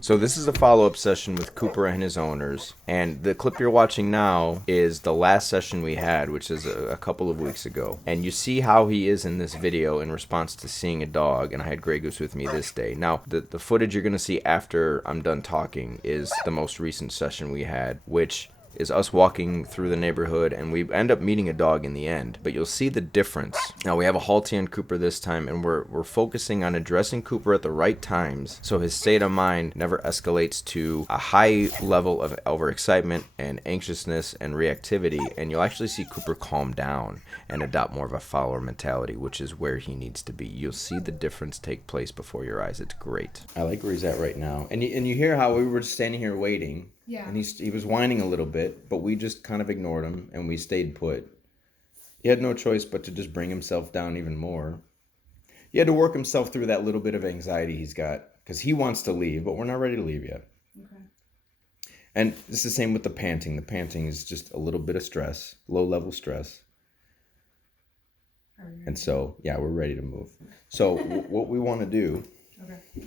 So this is a follow-up session with Cooper and his owners, and the clip you're watching now is the last session we had, which is a couple of weeks ago. And you see how he is in this video in response to seeing a dog, and I had Grey Goose with me this day. Now, the footage you're going to see after I'm done talking is the most recent session we had, which is us walking through the neighborhood, and we end up meeting a dog in the end. But you'll see the difference. Now we have a Halti on Cooper this time, and we're focusing on addressing Cooper at the right times so his state of mind never escalates to a high level of overexcitement and anxiousness and reactivity, and you'll actually see Cooper calm down and adopt more of a follower mentality, which is where he needs to be. You'll see the difference take place before your eyes. It's great. I like where he's at right now. And you hear how we were standing here waiting. Yeah. And he was whining a little bit, but we just kind of ignored him and we stayed put. He had no choice but to just bring himself down even more. He had to work himself through that little bit of anxiety he's got because he wants to leave, but we're not ready to leave yet. Okay. And it's the same with the panting. The panting is just a little bit of stress, low-level stress. And so, yeah, we're ready to move. So what we want to do... Okay.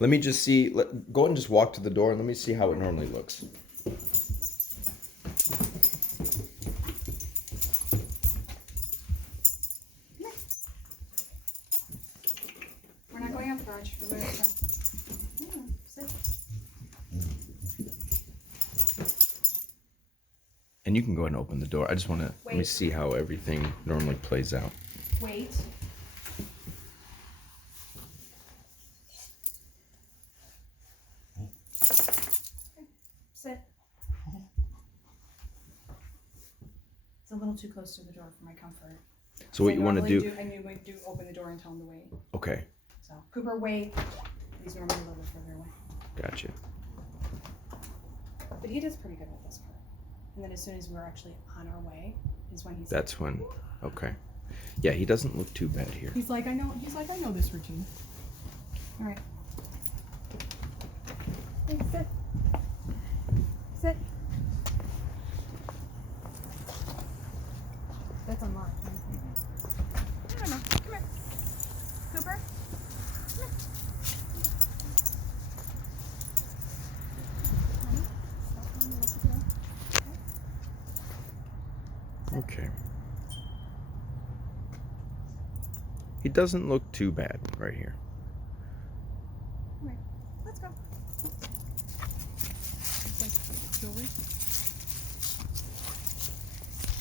Let me just see. Go ahead and just walk to the door and let me see how it normally looks. We're not going out the garage. We're going outside. Yeah, sit. And you can go ahead and open the door. I just want to let me Wait. see how everything normally plays out. Wait. Sit. It's a little too close to the door for my comfort. So what you want to do? I normally do open the door and tell him to wait. Okay, So, Cooper, wait. He's normally a little bit further away. gotcha. But he does pretty good with this part. And then as soon as we're actually on our way is when he's That's when. Okay. Yeah, he doesn't look too bad here. He's like, I know this routine. All right. Hey, sit. Sit. That's unlocked. I don't know. Come here. Cooper. Come here. Honey, stop telling me what to do. Okay. He doesn't look too bad right here. Come here. Let's go. It's like jewelry.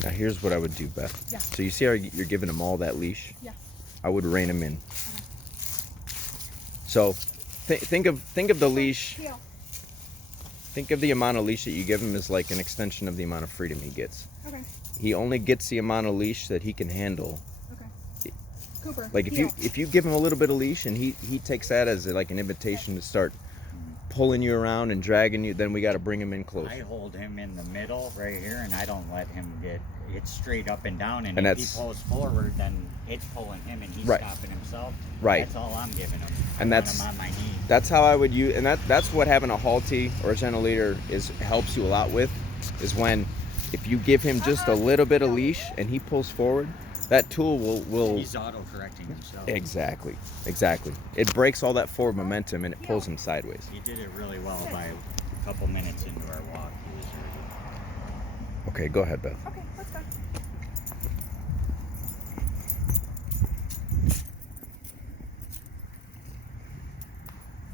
Now here's what I would do, Beth. Yeah. So you see how you're giving him all that leash? Yeah. I would rein him in. Okay. So think of the leash. Heel. Think of the amount of leash that you give him as like an extension of the amount of freedom he gets. Okay. He only gets the amount of leash that he can handle. Okay. Cooper. Like heel. if you give him a little bit of leash and he takes that as like an invitation to start pulling you around and dragging you, then we got to bring him in close. I hold him in the middle right here, and I don't let him get it straight up and down. And And if that's- he pulls forward, then it's pulling him, and he's Right. stopping himself. Right. That's all I'm giving him. And I want that's- him on my knee. That's how I would use, and that's what having a Halti or a gentle leader helps you a lot with, is when if you give him just a little bit of leash and he pulls forward, that tool will He's auto-correcting himself. exactly. It breaks all that forward momentum and it pulls him sideways. He did it really well by a couple minutes into our walk. He was ready. Okay, go ahead, Beth. Okay, let's go.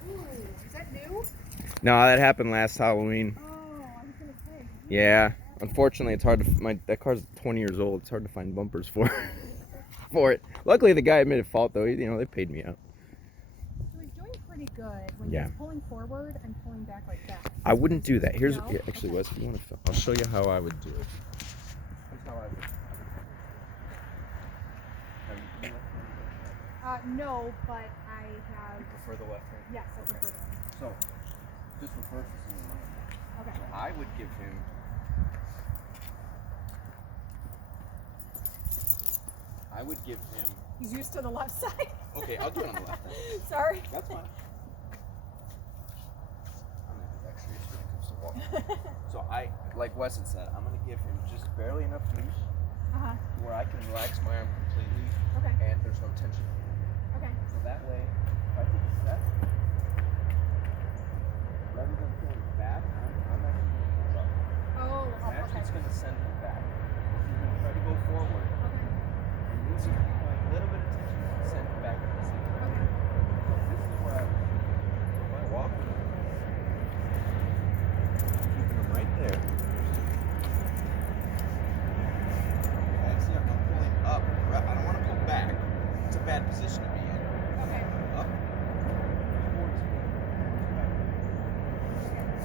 Ooh, is that new? No, that happened last Halloween. Oh, I was gonna say. Yeah, unfortunately, it's hard to that car's 20 years old. It's hard to find bumpers for for it. Luckily, the guy admitted fault though. They paid me out. So he's doing pretty good when Yeah. he's pulling forward and pulling back like that. I wouldn't do that. Here's No? yeah, actually, Okay. Wes, if you want to film, I'll show you how I would do it. Here's how I would. No, but I have. Prefer the left hand. Yes, I prefer that. So, just reverse this in your mind. Okay. So I would give him. I would give him. He's used to the left side. Okay, I'll do it on the left hand. Sorry. That's fine. I'm ambidextrous when it comes to walking. So like Wes had said, I'm gonna give him just barely enough leash Uh-huh. where I can relax my arm completely Okay. and there's no tension. Okay. So that way, if I take a step,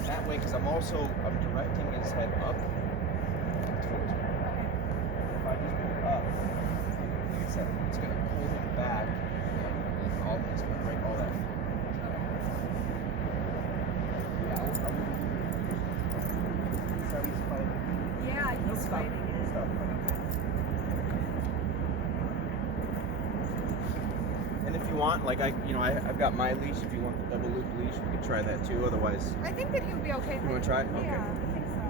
That way, because I'm directing his head up towards me. If I just pull up, like I said, it's going to pull him back, and all he's going to break all that. Yeah, he's fighting it. Stop. And if you want, like I've got my leash. If you want the double loop leash, we could try that too. Otherwise, I think that he would be okay. You wanna try it? Okay. Yeah, I think so.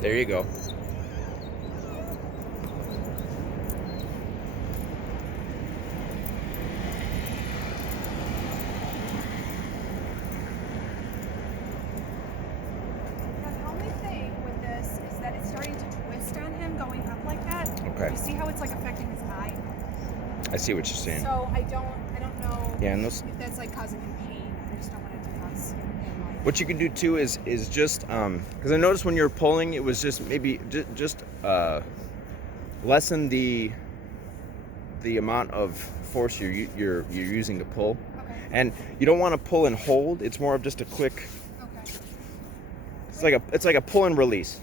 there you go. Okay. You see how it's like affecting his eye? I see what you're saying. So I don't know Yeah, and those, if that's like causing him pain. I just don't want it to cause him like. what you can do too is just because I noticed when you were pulling, it was just maybe just lessen the amount of force you're using to pull. Okay. And you don't want to pull and hold. It's more of just a quick. Okay. It's like a pull and release.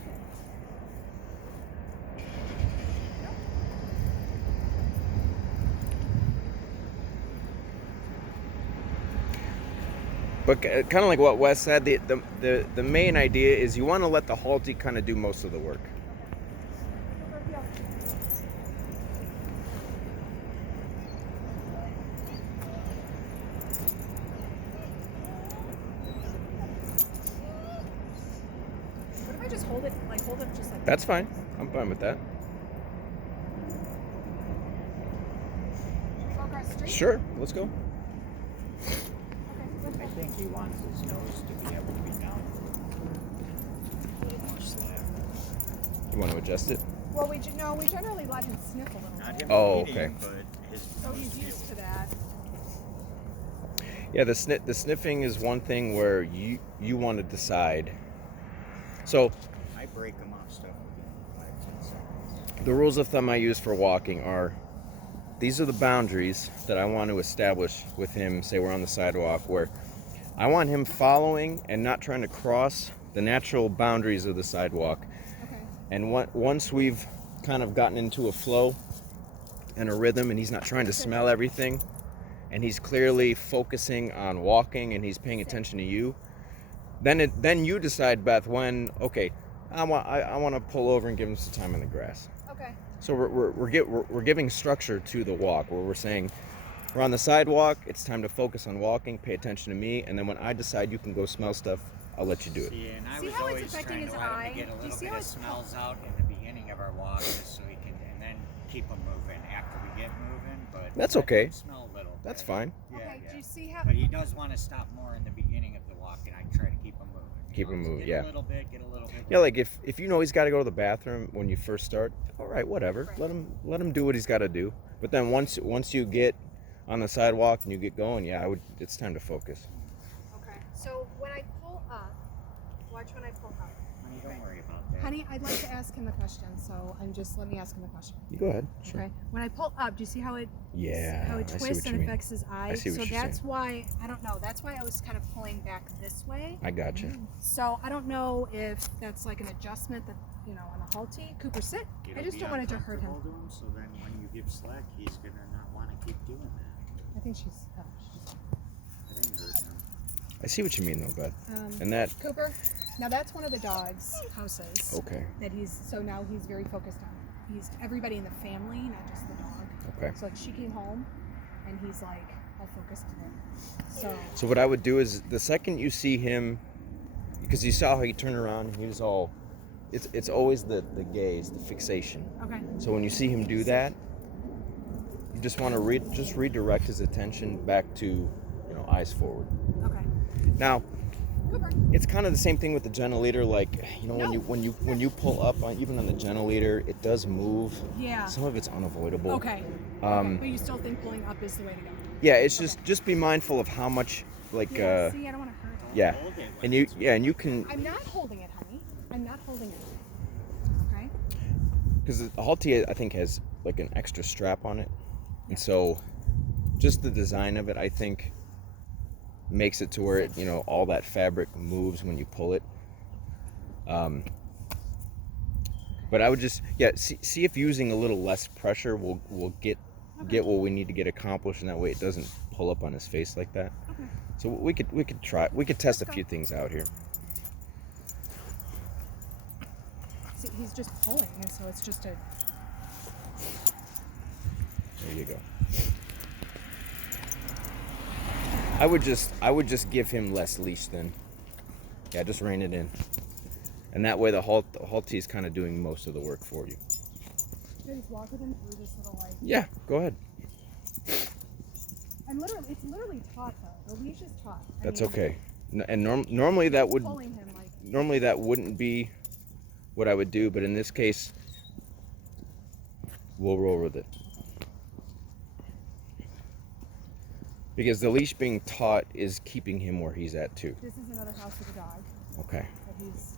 But kind of like what Wes said, the main idea is you want to let the halty kind of do most of the work. What if I just hold it just like That's fine. I'm fine with that. Go across the street? Sure, let's go. I think he wants his nose to be able to be down a little more slack. You want to adjust it? Well, we generally let him sniff a little Not bit. him Oh, eating, okay. but his So nose he's to be used able to that. Yeah, the sniffing is one thing where you want to decide. So I break him off stuff within 5-10 seconds. the rules of thumb I use for walking are, these are the boundaries that I want to establish with him. Say we're on the sidewalk, where I want him following and not trying to cross the natural boundaries of the sidewalk. Okay. And once we've kind of gotten into a flow and a rhythm, and he's not trying to smell everything, and he's clearly focusing on walking, and he's paying attention to you, then you decide, Beth, when I want to pull over and give him some time in the grass. Okay. So we're giving structure to the walk, where we're saying we're on the sidewalk, it's time to focus on walking, pay attention to me, and then when I decide you can go smell stuff, I'll let you do it. See, and I See was how it's always affecting trying to his let eye? him get a Do you little see bit how of it's- smells out in the beginning of our walk, just so he can, and then keep him moving after we get moving. But That's let okay. him smell a little. That's bit. fine. Yeah, Okay. yeah. Do you see how? But he does want to stop more in the beginning of the walk, and I try to keep him moving. Keep him moving, Get yeah. a little bit, get a little bit. Yeah, like if you know he's got to go to the bathroom when you first start, all right, whatever. Right. Let him do what he's got to do. But then once you get on the sidewalk and you get going, yeah, it's time to focus. Okay. So when I pull up, watch when I pull up. Honey, don't Okay. worry about that. Honey, I'd like to ask him the question. So let me ask him the question. You go ahead. Sure. Okay. When I pull up, do you see how it Yeah, how it I see twists what you and mean. affects his eye? I see what so you're that's saying. why I don't know. That's why I was kind of pulling back this way. I gotcha. So I don't know if that's like an adjustment that on a halty. Cooper, sit. I just don't want it to hurt him. To him, so then when you give slack, he's gonna not want to keep doing that. I think she's. It ain't hurting him. I see what you mean though, Beth. And that Cooper. Now that's one of the dog's houses. okay. That now he's very focused on. He's everybody in the family, not just the dog. Okay. So like she came home, and he's like all focused there. So what I would do is the second you see him, because you saw how he turned around and he was all, it's always the gaze, the fixation. Okay. So when you see him do that, you just want to redirect his attention back to, eyes forward. Okay. Now, Cooper. it's kind of the same thing with the gentle leader. Like, No. when you pull up, even on the gentle leader, it does move. Yeah. Some of it's unavoidable. Okay. Okay. But you still think pulling up is the way to go? Yeah, it's just be mindful of how much, like, Yeah. See, I don't want to hurt it. yeah, Hold it when and it's you can. I'm not holding it, honey. I'm not holding it. because the Halti I think has like an extra strap on it, and so just the design of it I think makes it to where it, you know, all that fabric moves when you pull it. But I would just see if using a little less pressure will get what we need to get accomplished, and that way it doesn't pull up on his face like that. Okay. So we could test a few things out here. See, he's just pulling, and so it's just a. There you go. I would just give him less leash then. Yeah, just rein it in, and that way the Halti is kind of doing most of the work for you. Should I just walk with him through this little like? Yeah, go ahead. It's literally taut though. The leash is taut. That's okay. And normally that would Pulling him like. normally that wouldn't be what I would do, but in this case, we'll roll with it. Because the leash being taut is keeping him where he's at too. This is another house with a dog. Okay. But he's.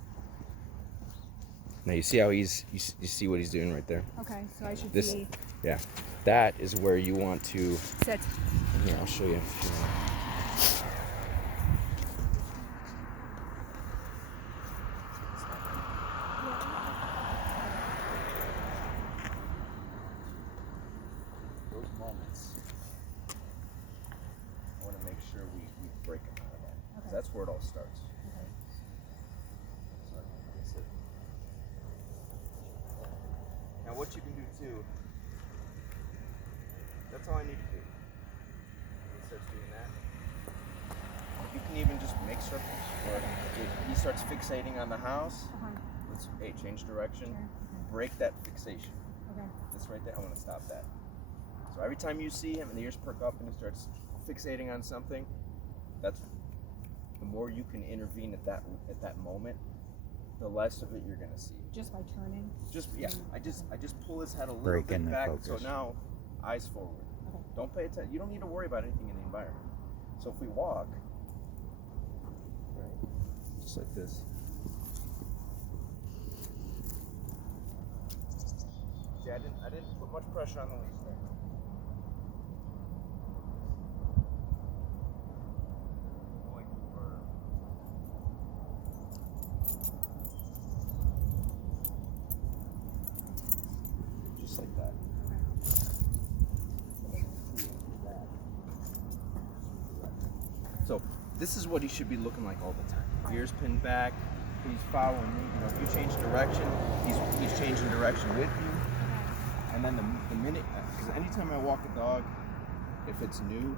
Now you see how you see what he's doing right there? Okay, so I should This- be. Yeah. That is where you want to. Sit. Here, I'll show you. Those moments, I want to make sure we break them out of that. 'Cause Okay. that's where it all starts. Okay. So that's it. Now what you can do too, that's all I need to do. He starts doing that. You can even just make circles. Or if he starts fixating on the house, let's change direction. Sure. Break that fixation. Okay. This right there, I want to stop that. So every time you see him and the ears perk up and he starts fixating on something, that's the more you can intervene at that moment, the less of it you're gonna see. Just by turning. I just pull his head a little Breaking bit the back. focus. So now, eyes forward. Okay. Don't pay attention. You don't need to worry about anything in the environment. So if we walk, right, just like this. See, I didn't put much pressure on the leash there. Boy, Cooper. Just like that. So this is what he should be looking like all the time. Ears pinned back. He's following me. You know, if you change direction, he's changing direction with you. And then the minute, because anytime I walk a dog, if it's new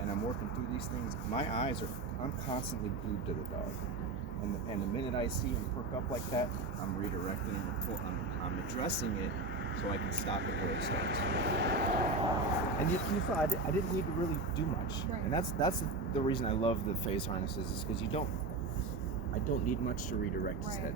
and I'm working through these things, I'm constantly glued to the dog. And the minute I see him perk up like that, I'm redirecting him. I'm addressing it so I can stop it where it starts. And you thought I didn't need to really do much. Right. And that's the reason I love the phase harnesses, is because I don't need much to redirect his Right. head.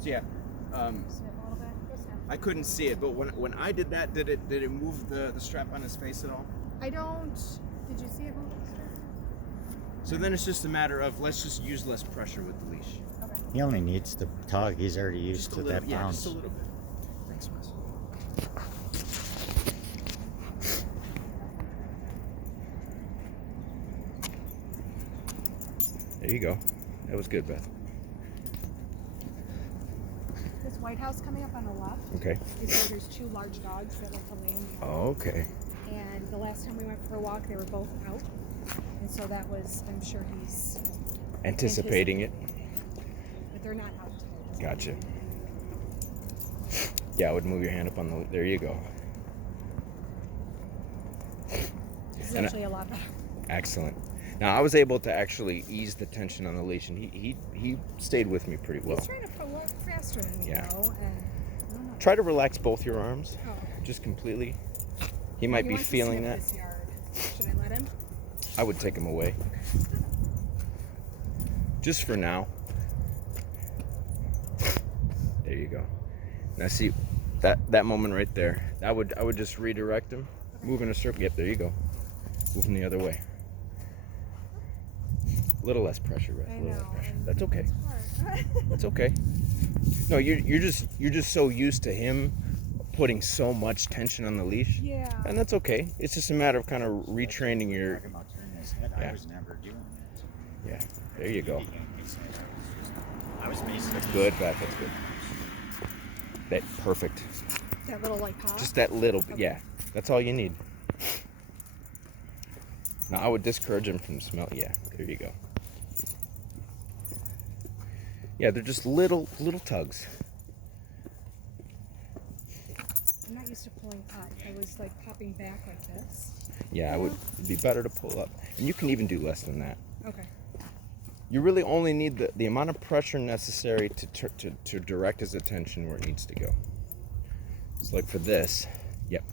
So yeah, Sit a little bit. Yes, ma'am. I couldn't see it, but when I did that, did it move the strap on his face at all? I don't. Did you see it move? So then it's just a matter of let's just use less pressure with the leash. Okay. He only needs to tug. He's already used Just a to little, that yeah, bounce. just a little bit. Thanks, Wes. There you go. That was good, Beth. This White House coming up on the left Okay. is where there's two large dogs that like to lay in the Oh, okay. And the last time we went for a walk, they were both out. And so that was, I'm sure he's Anticipating it. but they're not out today. Gotcha. Yeah, I would move your hand up on the. There you go. This is And actually a lot better. Excellent. Now I was able to actually ease the tension on the leash, and he stayed with me pretty well. He's trying to walk faster than me, Yeah. though, and I don't know. Try to relax both your arms, Oh, okay. just completely. He might He be wants to feeling sniff that. this yard. Should I let him? I would take him away. Just for now. There you go. Now see that moment right there. I would just redirect him, move in a circle. Yep, there you go. Moving the other way. Little less pressure, Russ. I Little less know. pressure. and That's okay. it's hard. That's okay. No, you're just so used to him putting so much tension on the leash, Yeah. and that's okay. It's just a matter of kind of retraining your. Talking about turning his head, Yeah. I was never doing that. Yeah, there you go. He yanked his head. I was basically That's good, Beth. That's good. That perfect. That little like pop. Just that little bit. Okay. Yeah, that's all you need. Now I would discourage him from smell. Yeah, there you go. Yeah, they're just little tugs. I'm not used to pulling up. I was like popping back like this. Yeah, it'd be better to pull up, and you can even do less than that. Okay. You really only need the amount of pressure necessary to direct his attention where it needs to go. It's like for this, yep.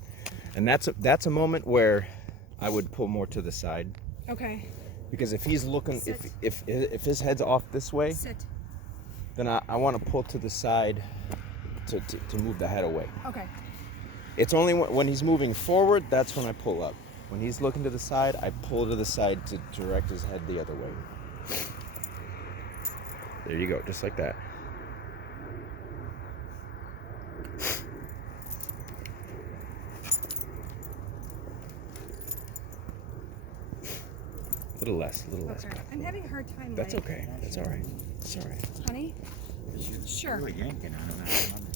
And that's a moment where I would pull more to the side, Okay. because if he's looking, Sit. if his head's off this way, Sit. then I want to pull to the side to move the head away. Okay. It's only when he's moving forward, that's when I pull up. When he's looking to the side, I pull to the side to direct his head the other way. There you go, just like that. A little less. Okay. I'm having a hard time. That's like, okay. That's all right. That's all right. Honey. You Sure. were yanking on him. I don't understand.